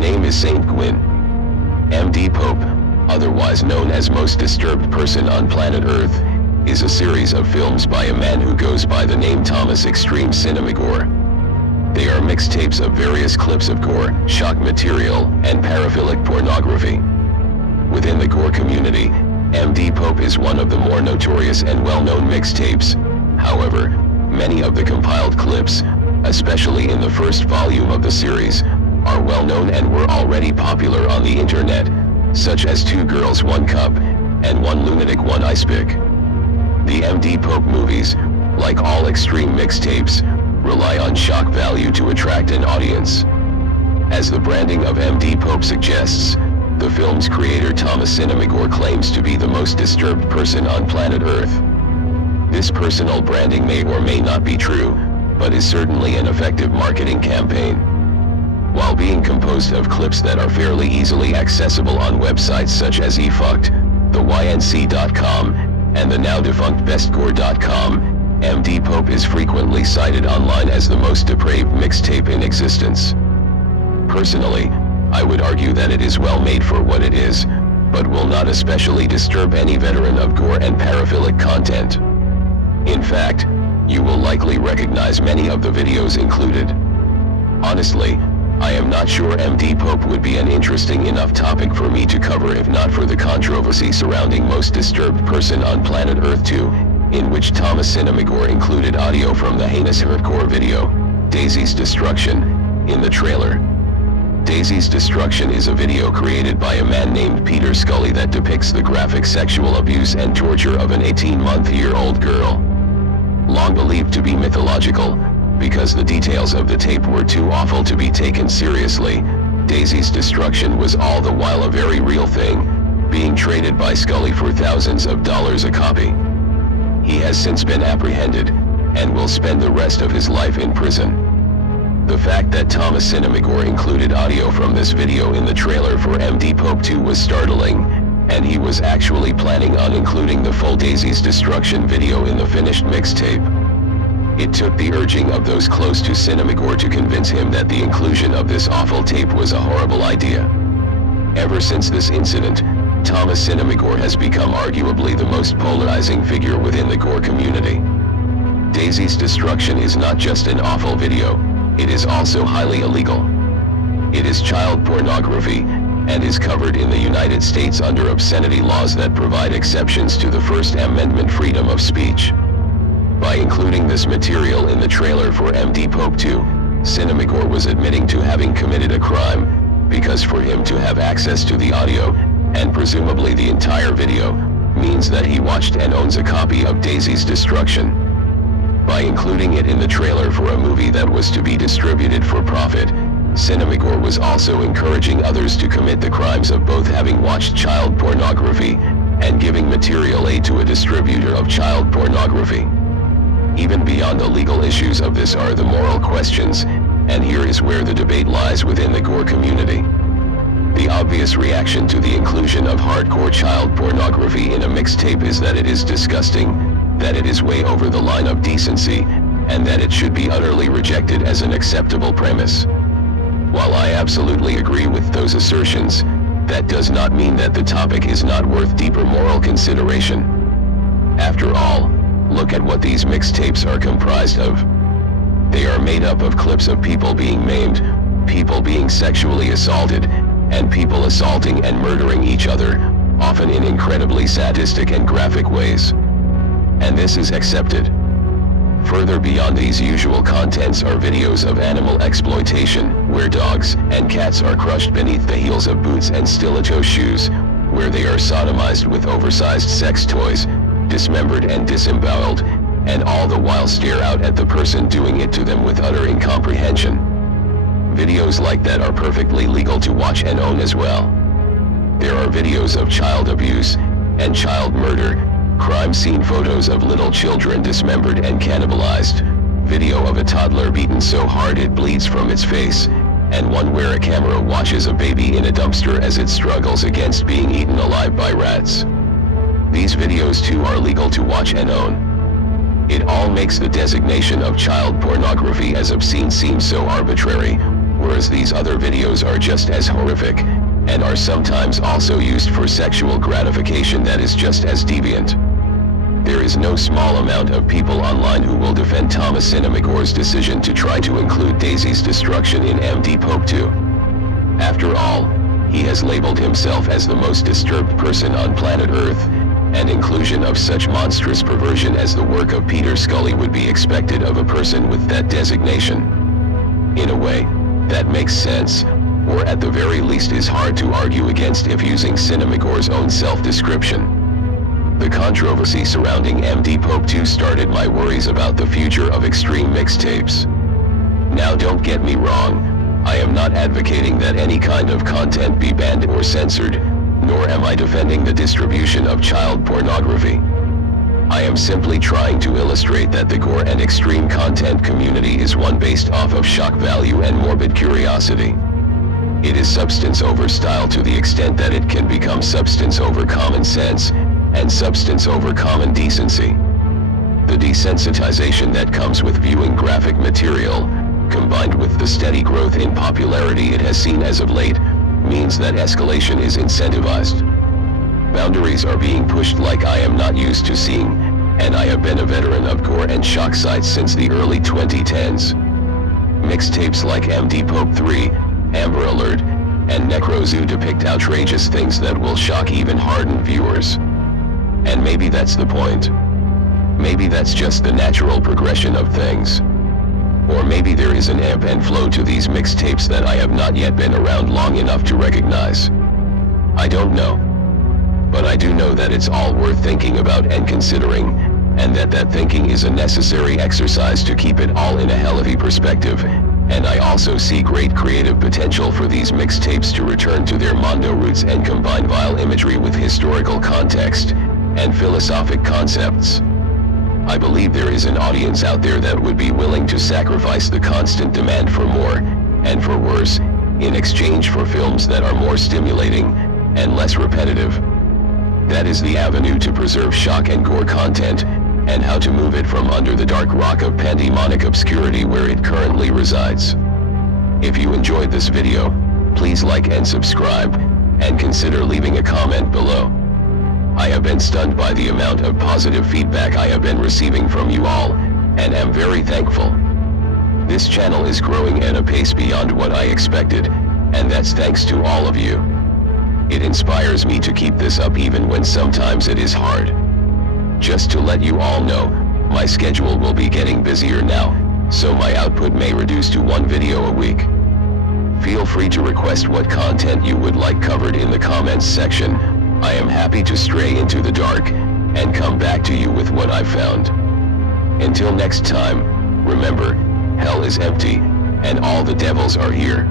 name is Saint Gwyn. MDPOPE, otherwise known as Most Disturbed Person on Planet Earth, is a series of films by a man who goes by the name Thomas Extreme Cinemagore. They are mixtapes of various clips of gore, shock material, and paraphilic pornography. Within the gore community, MDPOPE is one of the more notorious and well-known mixtapes. However, many of the compiled clips, especially in the first volume of the series, are well-known and were already popular on the internet, such as 2 Girls 1 Cup, and 1 Lunatic 1 Ice Pick. The MDPOPE movies, like all extreme mixtapes, rely on shock value to attract an audience. As the branding of MDPOPE suggests, the film's creator Thomas Cinemagore claims to be the most disturbed person on planet Earth. This personal branding may or may not be true, but is certainly an effective marketing campaign. While being composed of clips that are fairly easily accessible on websites such as eFucked, theync.com, and the now-defunct bestgore.com, MDPOPE is frequently cited online as the most depraved mixtape in existence. Personally, I would argue that it is well made for what it is, but will not especially disturb any veteran of gore and paraphilic content. In fact, you will likely recognize many of the videos included. Honestly, I am not sure MDPOPE would be an interesting enough topic for me to cover if not for the controversy surrounding Most Disturbed Person on Planet Earth 2, in which Thomas Cinemagore included audio from the heinous hardcore video, Daisy's Destruction, in the trailer. Daisy's Destruction is a video created by a man named Peter Scully that depicts the graphic sexual abuse and torture of an 18-month-old girl. Long believed to be mythological, because the details of the tape were too awful to be taken seriously, Daisy's Destruction was all the while a very real thing, being traded by Scully for thousands of dollars a copy. He has since been apprehended, and will spend the rest of his life in prison. The fact that Thomas Cinemagore included audio from this video in the trailer for MDPOPE 2 was startling, and he was actually planning on including the full Daisy's Destruction video in the finished mixtape. It took the urging of those close to Cinemagore to convince him that the inclusion of this awful tape was a horrible idea. Ever since this incident, Thomas Cinemagore has become arguably the most polarizing figure within the gore community. Daisy's Destruction is not just an awful video, it is also highly illegal. It is child pornography, and is covered in the United States under obscenity laws that provide exceptions to the First Amendment freedom of speech. By including this material in the trailer for MDPOPE 2, Cinemagore was admitting to having committed a crime, because for him to have access to the audio, and presumably the entire video, means that he watched and owns a copy of Daisy's Destruction. By including it in the trailer for a movie that was to be distributed for profit, Cinemagore was also encouraging others to commit the crimes of both having watched child pornography, and giving material aid to a distributor of child pornography. Even beyond the legal issues of this are the moral questions, and here is where the debate lies within the gore community. The obvious reaction to the inclusion of hardcore child pornography in a mixtape is that it is disgusting, that it is way over the line of decency, and that it should be utterly rejected as an acceptable premise. While I absolutely agree with those assertions, that does not mean that the topic is not worth deeper moral consideration. After all, look at what these mixtapes are comprised of. They are made up of clips of people being maimed, people being sexually assaulted, and people assaulting and murdering each other, often in incredibly sadistic and graphic ways. And this is accepted. Further beyond these usual contents are videos of animal exploitation, where dogs and cats are crushed beneath the heels of boots and stiletto shoes, where they are sodomized with oversized sex toys, dismembered and disemboweled, and all the while stare out at the person doing it to them with utter incomprehension. Videos like that are perfectly legal to watch and own as well. There are videos of child abuse and child murder, crime scene photos of little children dismembered and cannibalized, video of a toddler beaten so hard it bleeds from its face, and one where a camera watches a baby in a dumpster as it struggles against being eaten alive by rats. These videos too are legal to watch and own. It all makes the designation of child pornography as obscene seem so arbitrary, whereas these other videos are just as horrific, and are sometimes also used for sexual gratification that is just as deviant. There is no small amount of people online who will defend Thomas Cinemagore's decision to try to include Daisy's destruction in MDPOPE 2. After all, he has labeled himself as the most disturbed person on planet Earth, and inclusion of such monstrous perversion as the work of Peter Scully would be expected of a person with that designation. In a way, that makes sense, or at the very least is hard to argue against if using Cinemagore's own self-description. The controversy surrounding MDPOPE 2 started my worries about the future of extreme mixtapes. Now don't get me wrong, I am not advocating that any kind of content be banned or censored, nor am I defending the distribution of child pornography. I am simply trying to illustrate that the gore and extreme content community is one based off of shock value and morbid curiosity. It is substance over style to the extent that it can become substance over common sense, and substance over common decency. The desensitization that comes with viewing graphic material, combined with the steady growth in popularity it has seen as of late, means that escalation is incentivized. Boundaries are being pushed like I am not used to seeing, and I have been a veteran of gore and shock sites since the early 2010s. Mixtapes like MDPOPE 3, Amber Alert, and Necrozoo depict outrageous things that will shock even hardened viewers. And maybe that's the point. Maybe that's just the natural progression of things. Or maybe there is an ebb and flow to these mixtapes that I have not yet been around long enough to recognize. I don't know. But I do know that it's all worth thinking about and considering, and that thinking is a necessary exercise to keep it all in a healthy perspective, and I also see great creative potential for these mixtapes to return to their Mondo roots and combine vile imagery with historical context, and philosophic concepts. I believe there is an audience out there that would be willing to sacrifice the constant demand for more, and for worse, in exchange for films that are more stimulating, and less repetitive. That is the avenue to preserve shock and gore content, and how to move it from under the dark rock of pandemonic obscurity where it currently resides. If you enjoyed this video, please like and subscribe, and consider leaving a comment below. I have been stunned by the amount of positive feedback I have been receiving from you all, and am very thankful. This channel is growing at a pace beyond what I expected, and that's thanks to all of you. It inspires me to keep this up even when sometimes it is hard. Just to let you all know, my schedule will be getting busier now, so my output may reduce to one video a week. Feel free to request what content you would like covered in the comments section. I am happy to stray into the dark, and come back to you with what I've found. Until next time, remember, hell is empty, and all the devils are here.